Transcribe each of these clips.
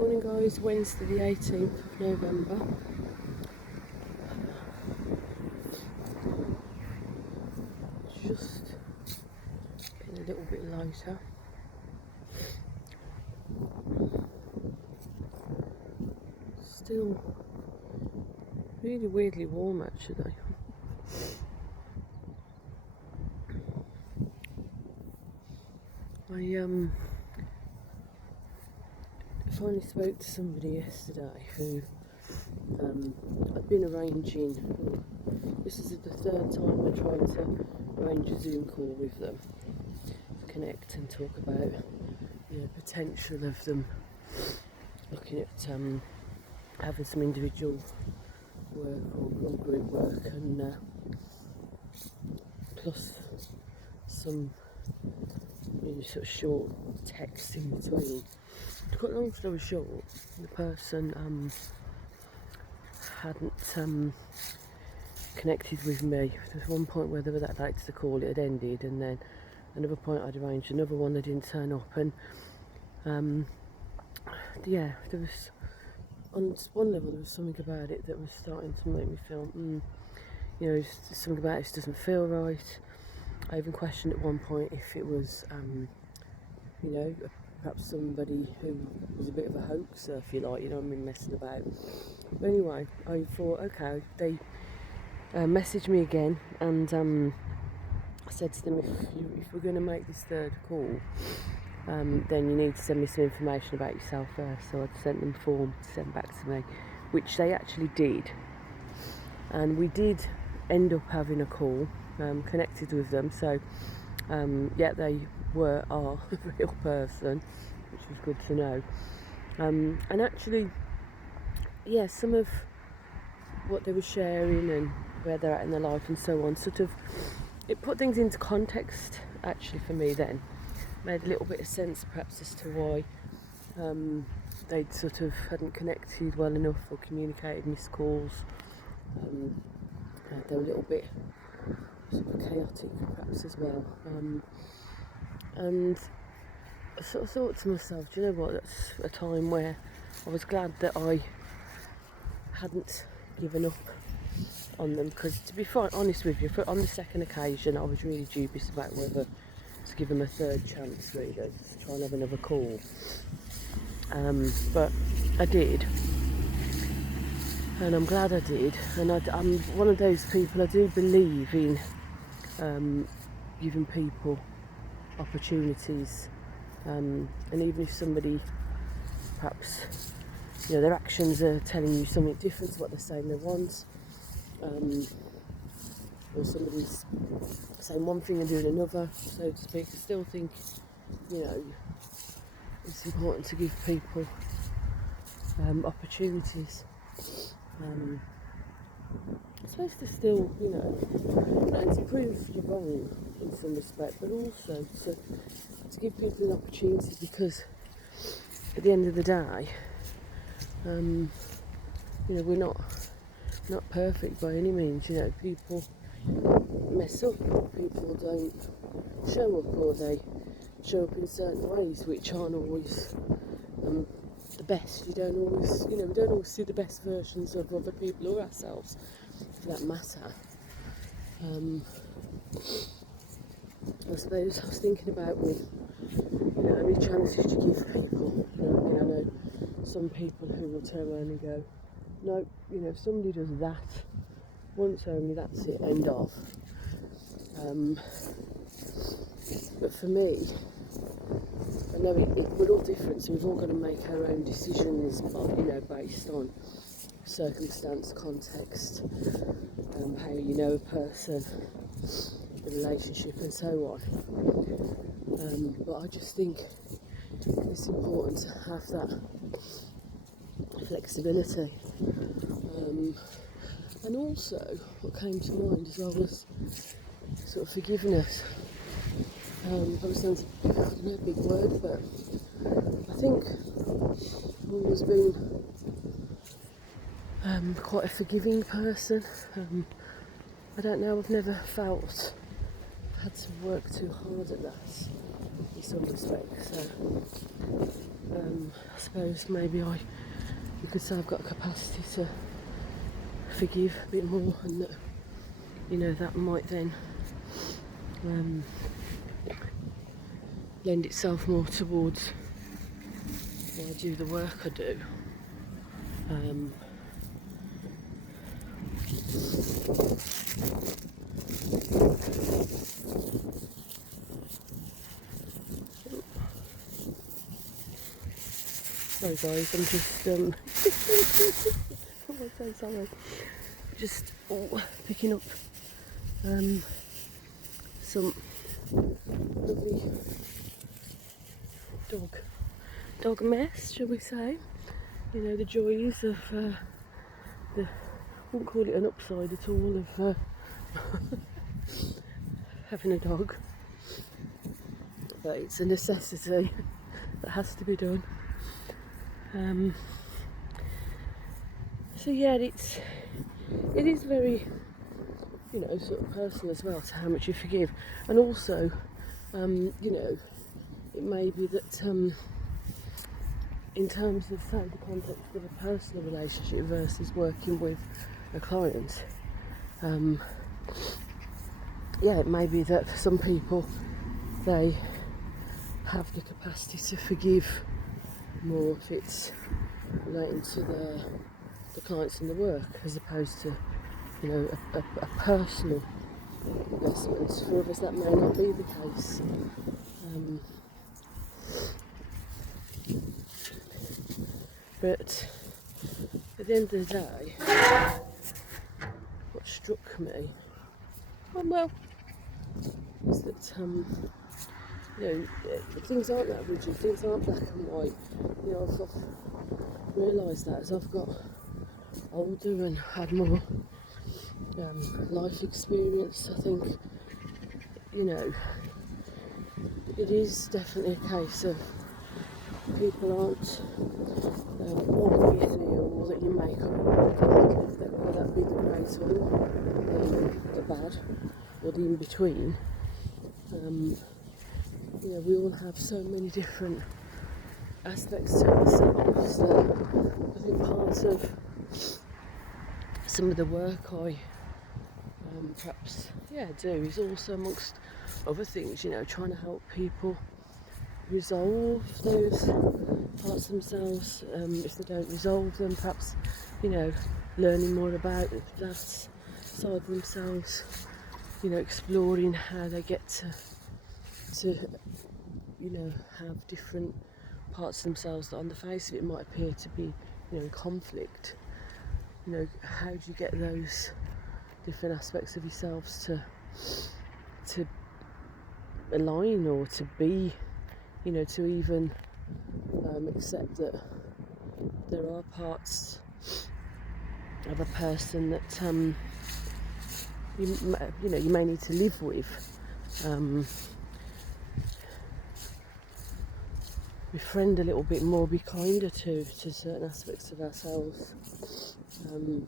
Morning guys, Wednesday the 18th of November. Just getting a little bit lighter. Still really weirdly warm actually. I finally spoke to somebody yesterday who I'd been arranging. This is the third time we're trying to arrange a Zoom call with them, connect and talk about potential of them looking at having some individual work or group work, and plus some sort of short text in between. To cut long story short, the person hadn't connected with me. There was one point where they were that late to the call, it had ended, and then another point I'd arranged another one, they didn't turn up, and there was, on one level there was something about it that was starting to make me feel something about this doesn't feel right. I even questioned at one point if it was perhaps somebody who was a bit of a hoaxer, if you like, messing about. But anyway, I thought, okay, they messaged me again, and I said to them, if we're going to make this third call, then you need to send me some information about yourself first. So I'd sent them a form to send back to me, which they actually did, and we did end up having a call, connected with them. So they were a real person, which was good to know. And actually, some of what they were sharing and where they're at in their life and so on, sort of, it put things into context actually for me then. Made a little bit of sense perhaps as to why they'd sort of hadn't connected well enough or communicated missed calls. They were a little bit sort of chaotic perhaps as well. And I sort of thought to myself, do you know what, that's a time where I was glad that I hadn't given up on them, because to be honest with you, on the second occasion I was really dubious about whether to give them a third chance, really, to try and have another call. But I did, and I'm glad I did, and I'm one of those people, I do believe in giving people opportunities, and even if somebody perhaps their actions are telling you something different to what they're saying they want, or somebody's saying one thing and doing another, so to speak, I still think it's important to give people opportunities. I suppose to still, and to prove you're wrong in some respect, but also to give people an opportunity, because at the end of the day, we're not perfect by any means. People mess up, people don't show up, or they show up in certain ways which aren't always the best. We don't always see the best versions of other people or ourselves, for that matter. I suppose I was thinking about how many chances do you give people? I know some people who will turn around and go, no, if somebody does that once only, that's it, end of. But for me, I know we're all different, so we've all got to make our own decisions, based on circumstance, context, how you know a person, the relationship, and so on. But I just think it's important to have that flexibility. And also, what came to mind as I was sort of forgiveness. Probably sounds a big word, but I think I've always been quite a forgiving person. I don't know, I've never felt I had to work too hard at that in some respects. So I suppose maybe you could say I've got a capacity to forgive a bit more, and that, you know, that might then lend itself more towards why I do the work I do. Sorry guys, I'm just I'm so sorry. Just picking up some lovely dog mess, shall we say? You know, the joys of I wouldn't call it an upside at all of having a dog, but it's a necessity that has to be done. So yeah, it is very, you know, sort of personal as well to how much you forgive, and also, you know, it may be that in terms of, say, the context of a personal relationship versus working with a client, yeah, it may be that for some people they have the capacity to forgive more if it's relating to the clients and the work, as opposed to, you know, a personal investment. For others that may not be the case. But at the end of the day, what struck me, well, is that you know, things aren't that rigid, things aren't black and white. You know, I've realised that as I've got older and had more life experience. I think, you know, it is definitely a case of people aren't all you feel or that you make up, whether that be the great or the bad or the in between. You know, we all have so many different aspects to ourselves that I think part of some of the work I perhaps do is also, amongst other things, you know, trying to help people resolve those parts of themselves. If they don't resolve them, perhaps, you know, learning more about that side of themselves, you know, exploring how they get to you know, have different parts of themselves that on the face of it might appear to be, you know, in conflict. You know, how do you get those different aspects of yourselves to align, or to be, you know, to even accept that there are parts of a person that you know, you may need to live with, befriend a little bit more, be kinder to certain aspects of ourselves. You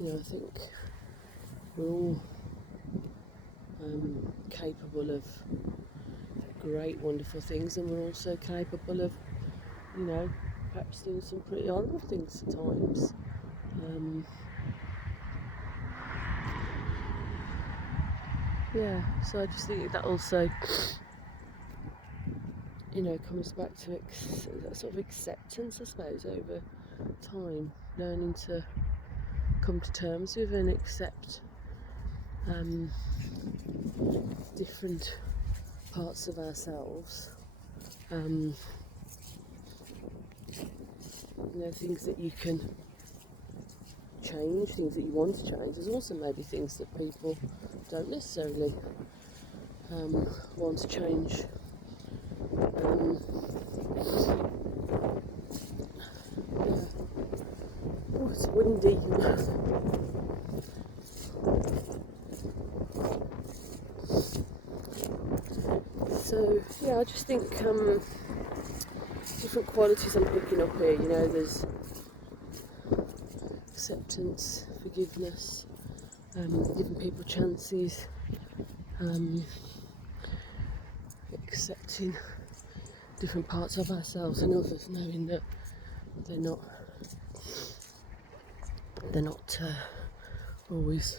know, I think we're all capable of great, wonderful things, and we're also capable of, you know, perhaps doing some pretty horrible things at times. Yeah, so I just think that also, you know, comes back to that sort of acceptance, I suppose, over time, learning to come to terms with and accept different parts of ourselves. You know, things that you can change, things that you want to change. There's also maybe things that people don't necessarily want to change. Oh, it's windy. So yeah, I just think different qualities I'm picking up here. You know, there's acceptance, forgiveness, giving people chances, accepting different parts of ourselves and others, knowing that they're not always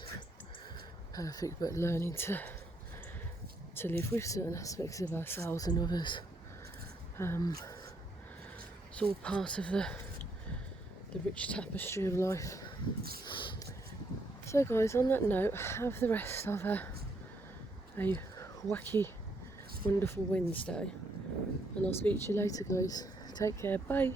perfect, but learning to live with certain aspects of ourselves and others. It's all part of the rich tapestry of life. So guys, on that note, have the rest of a wacky, wonderful Wednesday, and I'll speak to you later guys. Take care, bye.